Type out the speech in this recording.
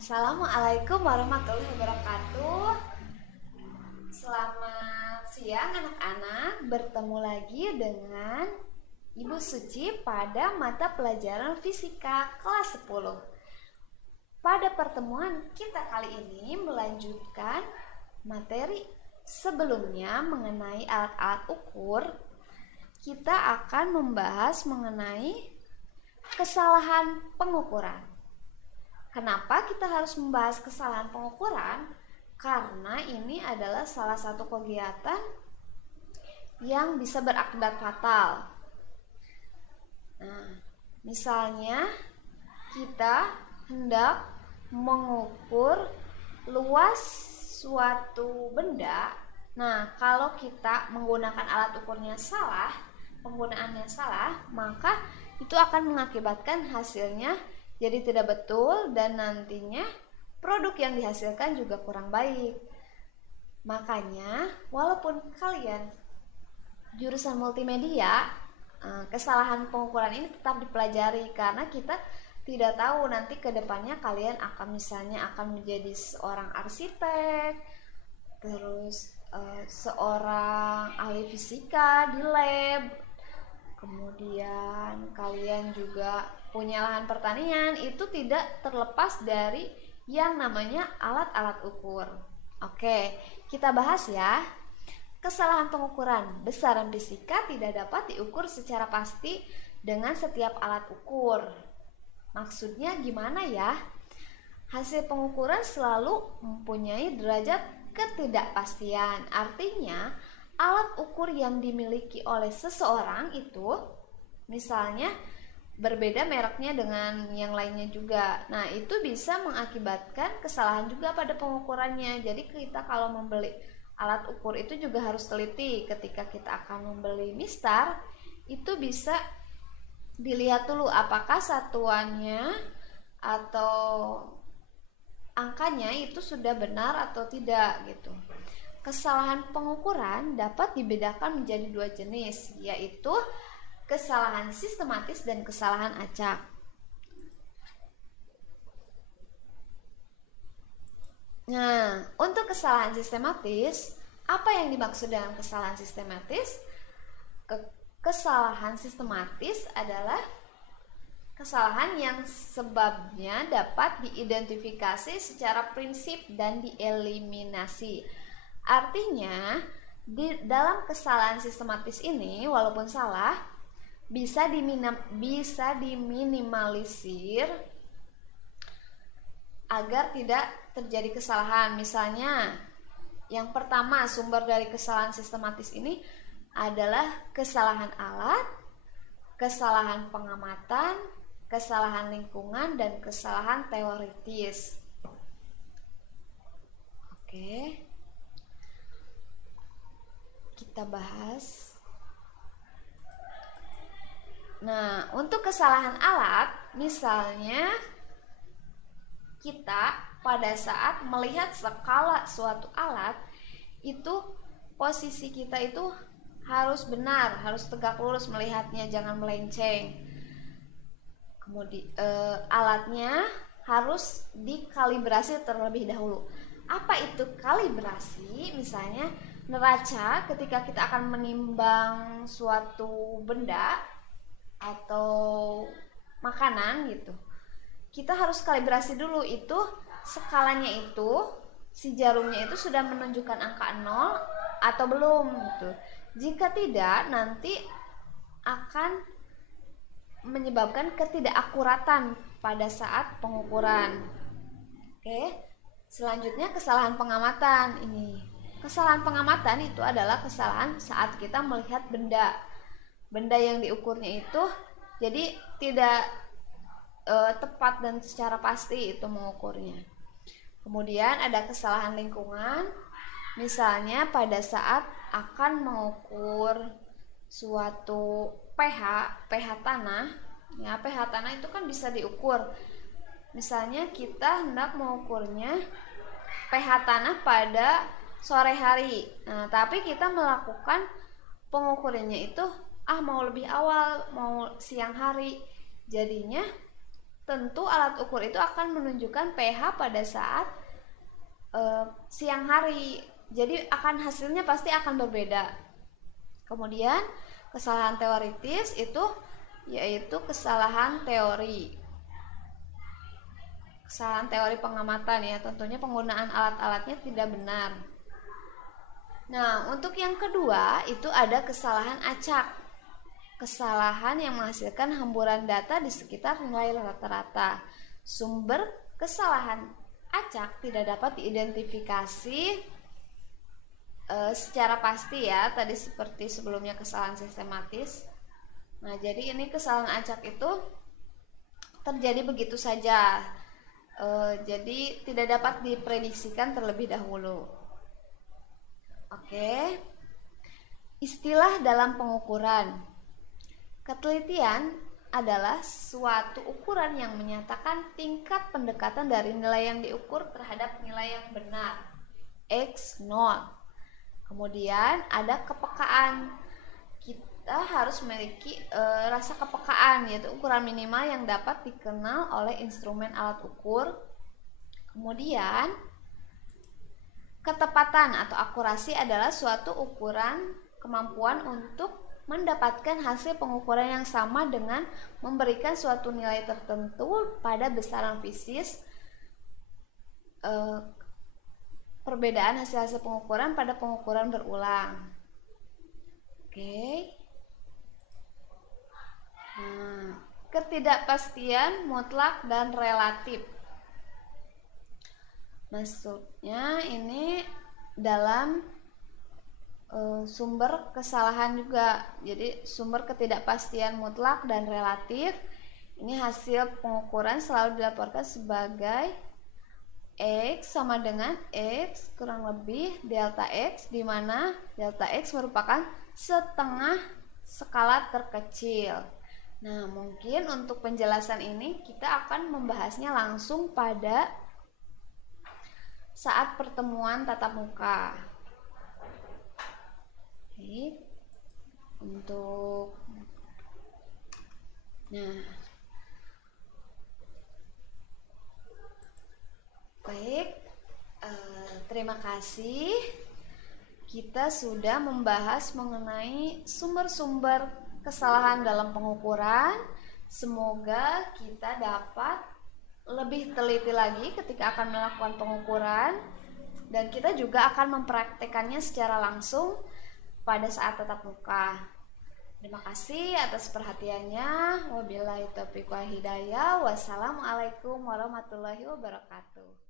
Assalamualaikum warahmatullahi wabarakatuh. Selamat siang anak-anak. Bertemu lagi dengan Ibu Suci pada mata pelajaran fisika kelas 10. Pada pertemuan kita kali ini melanjutkan materi sebelumnya mengenai alat-alat ukur. Kita akan membahas mengenai kesalahan pengukuran. Kenapa kita harus membahas kesalahan pengukuran? Karena ini adalah salah satu kegiatan yang bisa berakibat fatal. Nah, misalnya kita hendak mengukur luas suatu benda. Nah, kalau kita menggunakan alat ukurnya salah, penggunaannya salah, maka itu akan mengakibatkan hasilnya jadi tidak betul dan nantinya produk yang dihasilkan juga kurang baik. Makanya walaupun kalian jurusan multimedia, kesalahan pengukuran ini tetap dipelajari karena kita tidak tahu nanti ke depannya kalian akan misalnya akan menjadi seorang arsitek, terus seorang ahli fisika di lab. Kemudian kalian juga punya lahan pertanian, itu tidak terlepas dari yang namanya alat-alat ukur. Oke, kita bahas ya. Kesalahan pengukuran. Besaran fisika tidak dapat diukur secara pasti dengan setiap alat ukur. Maksudnya gimana ya? Hasil pengukuran selalu mempunyai derajat ketidakpastian. Artinya, alat ukur yang dimiliki oleh seseorang itu misalnya berbeda mereknya dengan yang lainnya juga. Nah, itu bisa mengakibatkan kesalahan juga pada pengukurannya. Jadi kita kalau membeli alat ukur itu juga harus teliti. Ketika kita akan membeli mistar, itu bisa dilihat dulu apakah satuannya atau angkanya itu sudah benar atau tidak gitu. Kesalahan pengukuran dapat dibedakan menjadi dua jenis, yaitu kesalahan sistematis dan kesalahan acak. Nah, untuk kesalahan sistematis, apa yang dimaksud dengan kesalahan sistematis? Kesalahan sistematis adalah kesalahan yang sebabnya dapat diidentifikasi secara prinsip dan dieliminasi. Artinya, di dalam kesalahan sistematis ini, walaupun salah, bisa diminimalisir agar tidak terjadi kesalahan. Misalnya, yang pertama, sumber dari kesalahan sistematis ini adalah kesalahan alat, kesalahan pengamatan, kesalahan lingkungan, dan kesalahan teoritis. Oke. Kita bahas. Nah, untuk kesalahan alat, misalnya kita pada saat melihat skala suatu alat, itu posisi kita itu harus benar, harus tegak lurus melihatnya, jangan melenceng. Kemudian alatnya harus dikalibrasi terlebih dahulu. Apa itu kalibrasi? Misalnya neraca ketika kita akan menimbang suatu benda atau makanan gitu, kita harus kalibrasi dulu itu skalanya itu, si jarumnya itu sudah menunjukkan angka 0 atau belum gitu. Jika tidak, nanti akan menyebabkan ketidakakuratan pada saat pengukuran. Oke, selanjutnya kesalahan pengamatan ini. Kesalahan pengamatan itu adalah kesalahan saat kita melihat benda yang diukurnya itu jadi tidak tepat dan secara pasti itu mengukurnya. Kemudian ada kesalahan lingkungan, misalnya pada saat akan mengukur suatu pH tanah, ya pH tanah itu kan bisa diukur. Misalnya kita hendak mengukurnya pH tanah pada sore hari. Nah, tapi kita melakukan pengukurannya itu mau lebih awal, mau siang hari. Jadinya tentu alat ukur itu akan menunjukkan pH pada saat siang hari. Jadi hasilnya pasti akan berbeda. Kemudian kesalahan teoritis itu yaitu kesalahan teori. Kesalahan teori pengamatan ya, tentunya penggunaan alat-alatnya tidak benar. Nah, untuk yang kedua itu ada kesalahan acak. Kesalahan yang menghasilkan hamburan data di sekitar nilai rata-rata. Sumber kesalahan acak tidak dapat diidentifikasi secara pasti ya, tadi seperti sebelumnya kesalahan sistematis. Nah, jadi ini kesalahan acak itu terjadi begitu saja. Jadi tidak dapat diprediksikan terlebih dahulu. Oke. Istilah dalam pengukuran. Ketelitian adalah suatu ukuran yang menyatakan tingkat pendekatan dari nilai yang diukur terhadap nilai yang benar. X0. Kemudian ada kepekaan. Kita harus memiliki rasa kepekaan, yaitu ukuran minimal yang dapat dikenal oleh instrumen alat ukur. Kemudian ketepatan atau akurasi adalah suatu ukuran kemampuan untuk mendapatkan hasil pengukuran yang sama dengan memberikan suatu nilai tertentu pada besaran fisis. Perbedaan hasil-hasil pengukuran pada pengukuran berulang. Oke. Nah, ketidakpastian mutlak dan relatif. Maksudnya ini dalam sumber kesalahan juga. Jadi sumber ketidakpastian mutlak dan relatif. Ini hasil pengukuran selalu dilaporkan sebagai X sama dengan X kurang lebih delta X, di mana delta X merupakan setengah skala terkecil. Nah, mungkin untuk penjelasan ini kita akan membahasnya langsung pada saat pertemuan tatap muka. Oke. Baik, terima kasih. Kita sudah membahas mengenai sumber-sumber kesalahan dalam pengukuran. Semoga kita dapat lebih teliti lagi ketika akan melakukan pengukuran, dan kita juga akan mempraktekannya secara langsung pada saat tatap muka. Terima kasih atas perhatiannya. Wabillahi taufiq wal hidayah. Wassalamualaikum warahmatullahi wabarakatuh.